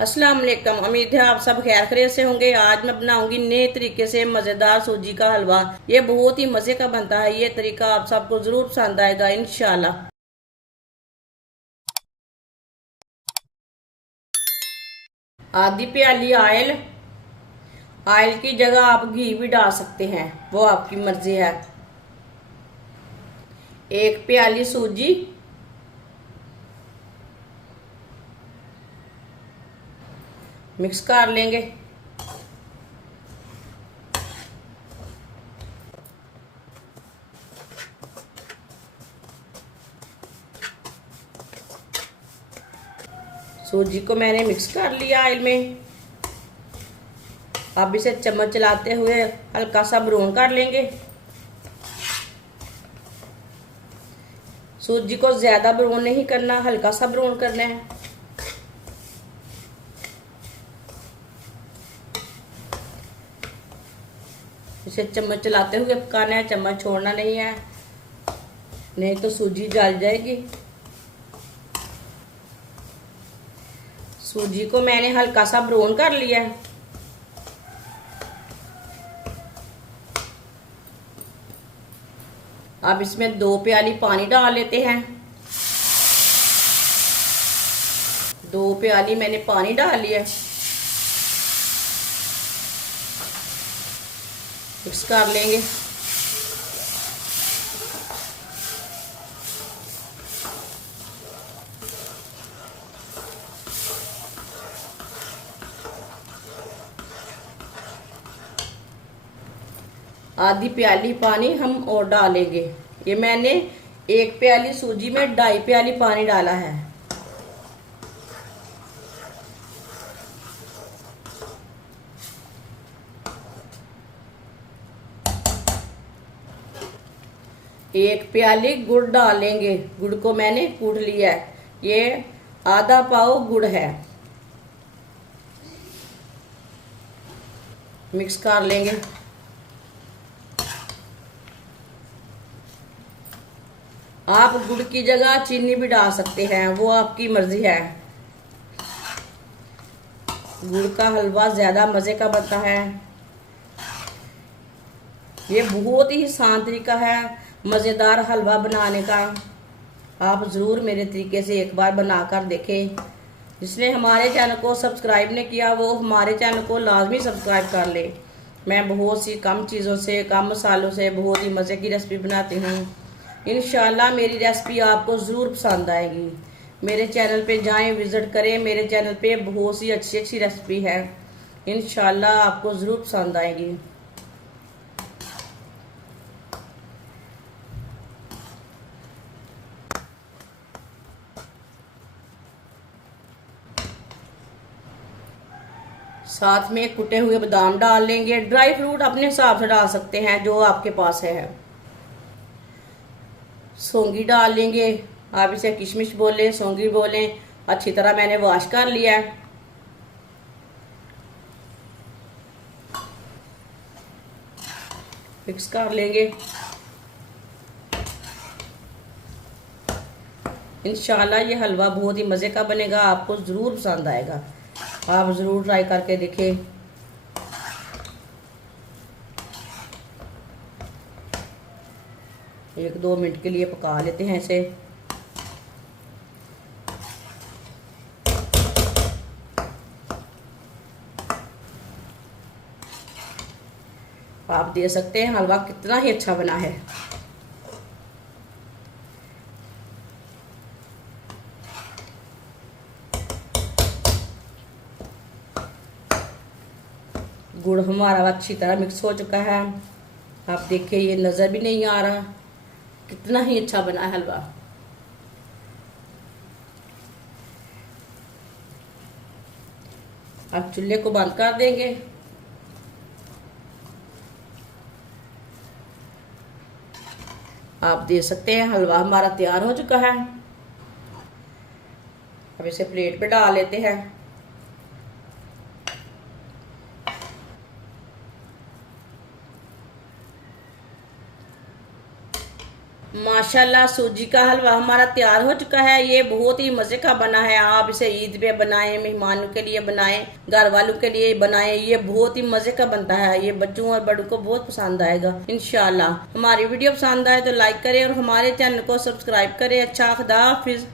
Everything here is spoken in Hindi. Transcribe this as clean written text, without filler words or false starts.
अस्सलाम वालेकुम। उम्मीद है आप सब खैर खैरियत से होंगे। आज मैं बनाऊंगी नए तरीके से मज़ेदार सूजी का हलवा। ये बहुत ही मज़े का बनता है। ये तरीका आप सबको ज़रूर पसंद आएगा इंशाल्लाह। आधी प्याली ऑयल। ऑयल की जगह आप घी भी डाल सकते हैं, वो आपकी मर्जी है। एक प्याली सूजी। मिक्स कर लेंगे। सूजी को मैंने मिक्स कर लिया ऑयल में। अब इसे चम्मच चलाते हुए हल्का सा ब्राउन कर लेंगे। सूजी को ज्यादा ब्राउन नहीं करना, हल्का सा ब्राउन करना है। इसे चम्मच चलाते हुए पकाना है, चम्मच छोड़ना नहीं है, नहीं तो सूजी जल जाएगी। सूजी को मैंने हल्का सा ब्राउन कर लिया है। अब इसमें 2 प्याली पानी डाल लेते हैं। 2 प्याली मैंने पानी डाल लिया। मिक्स कर लेंगे। आधी प्याली पानी हम और डालेंगे। ये मैंने 1 प्याली सूजी में 2.5 प्याली पानी डाला है। एक प्याली गुड़ डालेंगे। गुड़ को मैंने कूट लिया है। ये आधा पाव गुड़ है। मिक्स कर लेंगे। आप गुड़ की जगह चीनी भी डाल सकते हैं, वो आपकी मर्जी है। गुड़ का हलवा ज्यादा मजे का बनता है। ये बहुत ही आसान तरीका है मजेदार हलवा बनाने का। आप जरूर मेरे तरीके से एक बार बनाकर देखें। जिसने हमारे चैनल को सब्सक्राइब नहीं किया वो हमारे चैनल को लाजमी सब्सक्राइब कर ले। मैं बहुत सी कम चीज़ों से, कम मसालों से बहुत ही मज़े की रेसिपी बनाती हूँ। इंशाल्लाह मेरी रेसिपी आपको ज़रूर पसंद आएगी। मेरे चैनल पे जाएं, विज़िट करें। मेरे चैनल पे बहुत सी अच्छी अच्छी रेसिपी है। इंशाल्लाह आपको ज़रूर पसंद आएगी। साथ में कुटे हुए बादाम डाल लेंगे। ड्राई फ्रूट अपने हिसाब से डाल सकते हैं जो आपके पास है। सौंगी डाल लेंगे। आप इसे किशमिश बोलें, सौंगी बोलें। अच्छी तरह मैंने वॉश कर लिया है। मिक्स कर लेंगे। इंशाल्लाह ये हलवा बहुत ही मज़े का बनेगा, आपको ज़रूर पसंद आएगा। आप ज़रूर ट्राई करके देखें। एक 2 मिनट के लिए पका लेते हैं इसे। आप दे सकते हैं हलवा कितना ही अच्छा बना है। गुड़ हमारा अच्छी तरह मिक्स हो चुका है। आप देखिए ये नज़र भी नहीं आ रहा कितना ही अच्छा बना है हलवा। अब चूल्हे को बंद कर देंगे। आप दे सकते हैं हलवा हमारा तैयार हो चुका है। अब इसे प्लेट पे डाल लेते हैं। माशाल्लाह सूजी का हलवा हमारा तैयार हो चुका है। ये बहुत ही मज़े का बना है। आप इसे ईद पे बनाएं, मेहमानों के लिए बनाएं, घर वालों के लिए बनाएं। ये बहुत ही मज़े का बनता है। ये बच्चों और बड़ों को बहुत पसंद आएगा इंशाल्लाह। हमारी वीडियो पसंद आए तो लाइक करें और हमारे चैनल को सब्सक्राइब करें। अच्छा, खुदा हाफिज।